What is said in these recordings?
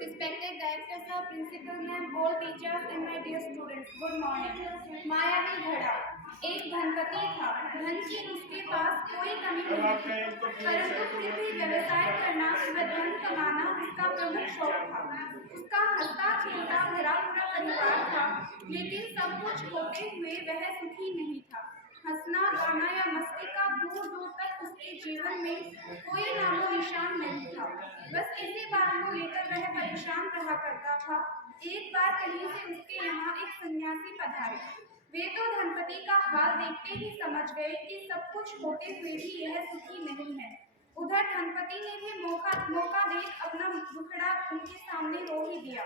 Respected Director Sir, Principal Ma'am, all teachers and my dear students, good morning. मायावी घड़ा। एक धनपति था, धन की उसके पास कोई कमी नहीं थी, परंतु फिर भी व्यवसाय करना व धन कमाना उसका प्रमुख शौक था। उसका हंसता खेलता भरा पूरा परिवार था, लेकिन सब कुछ होते हुए वह सुखी नहीं था। हंसना, गाना या मस्ती का दूर दूर तक उसके जीवन में कोई नामो निशान नहीं था। बस इसी बात को लेकर वह परेशान रहा करता था। एक बार कहीं से उसके यहाँ एक सन्यासी पधारे। वे तो धनपति का हाल देखते ही समझ गए कि सब कुछ होते हुए भी यह सुखी नहीं है। उधर धनपति ने भी मौका देख अपना दुखड़ा उनके सामने रो ही दिया।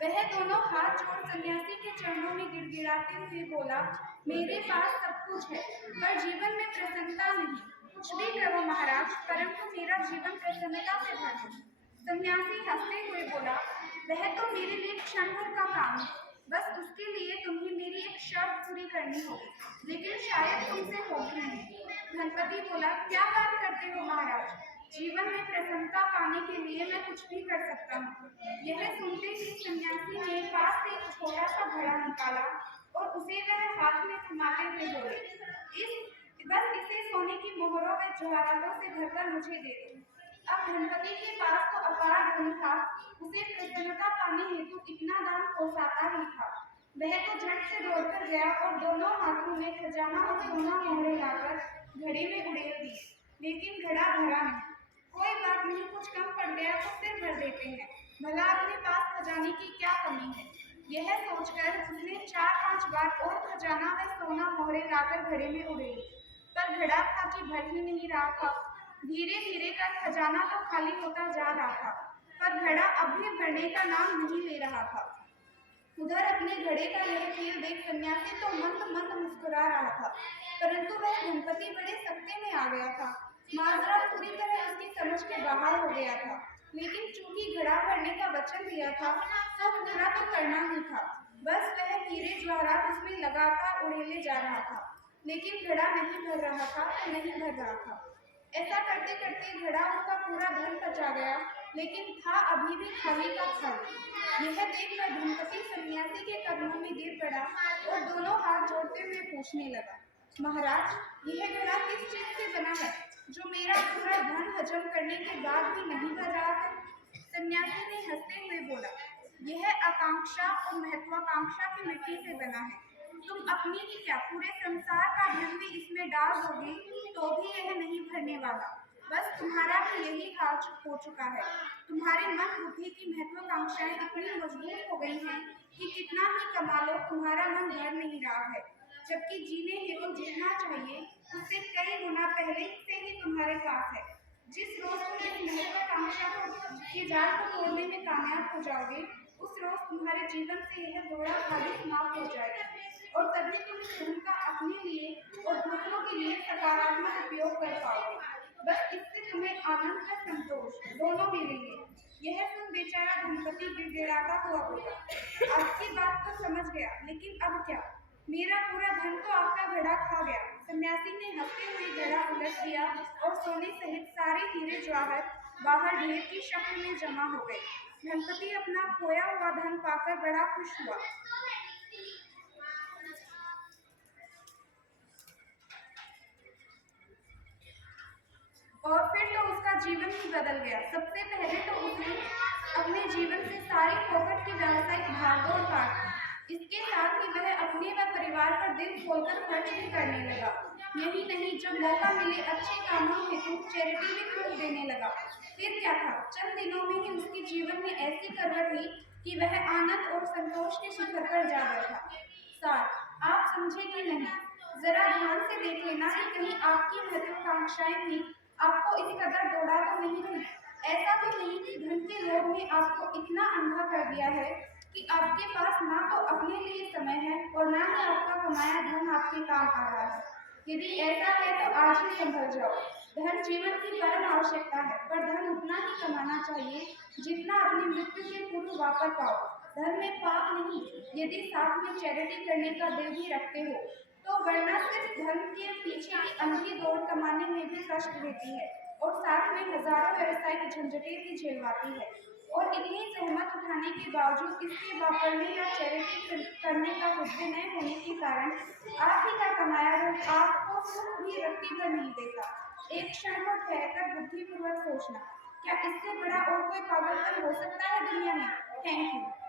वह दोनों हाथ जोड़ सन्यासी के चरणों में गिड़गिड़ाते हुए बोला, मेरे पास सब कुछ है, पर जीवन में प्रसन्नता नहीं। कुछ भी करो महाराज, परंतु मेरा जीवन प्रसन्नता से भर दो। सन्यासी हंसते हुए बोला, वह तो मेरे लिए क्षण भर का काम है, बस उसके लिए तुम्हें मेरी एक शर्त पूरी करनी होगी, लेकिन शायद तुमसे होगी नहीं। धनपति बोला, क्या बात करते हो महाराज, जीवन में प्रसन्नता पाने के लिए मैं कुछ भी कर सकता हूँ। यह सुनते ही सन्यासी ने पास से एक छोटा सा घड़ा निकाला और उसे वह हाथ में थमाते हुए बोले, बस इसे सोने की मोहरों व जवाहरातों से भरकर मुझे दे दो। अब धनपति के पास तो अपार धन था, उसे प्रसन्नता पाने हेतु इतना दान पोसाता ही था। वह तो झट से दौड़कर गया और दोनों हाथों में खजाना और सोना मोहरे लाकर घड़े में उड़ेल दी, लेकिन घड़ा भरा नहीं। कोई बात नहीं, कुछ कम पड़ गया तो फिर भर देते हैं, भला अपने पास खजाने की क्या कमी है। यह सोचकर उसने 4-5 बार और खजाना व सोना मोहरे लाकर घड़े में उड़ेली, पर घड़ा था कि भर ही नहीं रहा था। धीरे धीरे कर खजाना तो खाली होता जा रहा था, पर घड़ा अब भी भरने का नाम नहीं ले रहा था। उधर अपने घड़े का यह खेल देख सन्यासी तो मंद मंद मुस्कुरा रहा था, परंतु वह धनपति बड़े सकते में आ गया था। माजरा पूरी तरह उसकी समझ के बाहर हो गया था, लेकिन चूंकि घड़ा भरने का वचन दिया था तो पूरा तो करना ही था। बस वह हीरे जवाहरात उसमें लगातार उड़ेले जा रहा था, लेकिन घड़ा नहीं भर रहा था, नहीं भर रहा था। ऐसा करते करते घड़ा उसका पूरा धन बचा गया, लेकिन था अभी भी खाली का खाली। यह देखकर धनपति सन्यासी के कदमों में गिर पड़ा और दोनों हाथ जोड़ते हुए पूछने लगा, महाराज, यह घड़ा किस चीज से बना है जो मेरा पूरा धन हजम करने के बाद भी नहीं भर रहा है? सन्यासी ने हंसते हुए बोला, यह आकांक्षा और महत्वाकांक्षा की मिट्टी से बना है। तुम अपनी ही क्या, पूरे संसार का धन भी इसमें डाल दोगे तो भी यह नहीं भरने वाला। बस तुम्हारा भी यही हाल हो चुका है। तुम्हारे मन बुद्धि की महत्वाकांक्षाएं इतनी मजबूत हो गई हैं कि कितना ही कमा लो तुम्हारा मन भर नहीं रहा है, जबकि जीने हेतु जितना चाहिए उससे कई गुना पहले से ही तुम्हारे पास है। जिस रोज तुम इस महत्वाकांक्षा के जाल को तोड़ने में कामयाब हो जाओगे, उस रोज तुम्हारे जीवन से यह घोड़ा खाली समाप्त हो जाएगा, और तभी तुम इस धन का अपने लिए और दूसरों के लिए सकारात्मक उपयोग कर पाओगे। बस इससे तुम्हें आनंद व संतोष दोनों मिलेंगे। यह सुन बेचारा धनपति गिड़गिड़ाता हुआ बोला, आपकी बात तो समझ गया, लेकिन अब क्या? मेरा पूरा धन तो आपका घड़ा खा गया। सन्यासी ने हंसते हुए घड़ा उलट दिया और सोने सहित सारे हीरे जवाहर बाहर ढेर की शक्ल में जमा हो गए। धनपति अपना खोया हुआ धन पाकर बड़ा खुश हुआ। और फिर तो उसका जीवन ही बदल गया। सबसे पहले तो उसने अपने जीवन से सारी फोकट की व्यावसायिक भागदौड़ काट दी। इसके साथ ही वह अपने व परिवार पर दिल खोलकर खर्च भी करने लगा। यही नहीं, जब मौका मिले अच्छे कामों हेतु चैरिटी भी खूब देने लगा। फिर क्या था, चंद दिनों में ही उसके जीवन में ऐसी करवट ली कि वह आनंद और संतोष के शिखर पर जा बैठा। साथ, आप समझे कि नहीं? जरा ध्यान से देख लेना कि कहीं आपकी महत्वाकांक्षाएं भी आपको इस कदर दौड़ा तो नहीं थी। ऐसा तो नहीं कि धन के लोभ ने आपको इतना अंधा कर दिया है कि आपके पास ना तो अपने लिए समय है और ना ही आपका कमाया धन आपके काम आ रहा है। यदि ऐसा है तो आज ही संभल जाओ। धन जीवन की परम आवश्यकता है, पर धन उतना ही कमाना चाहिए जितना अपनी मृत्यु के पूर्व वापर पाओ। धन में पाप नहीं, यदि साथ में चैरिटी करने का दिल भी रखते हो तो, वरना सिर्फ धन के पीछे की अंधी दौड़ कमाने में भी कष्ट देती है और साथ में हजारों व्यवसायिक झंझटें भी झेलवाती है। और इतनी जहमत उठाने के बावजूद इसके वापरने या चैरिटी करने का हृदय न होने के कारण आप ही का कमाया हुआ आपको सुख भी रत्ती भर नहीं देता। एक क्षण को ठहरकर बुद्धिपूर्वक सोचना, क्या इससे बड़ा और कोई पागलपन हो सकता है दुनिया में? Thank you.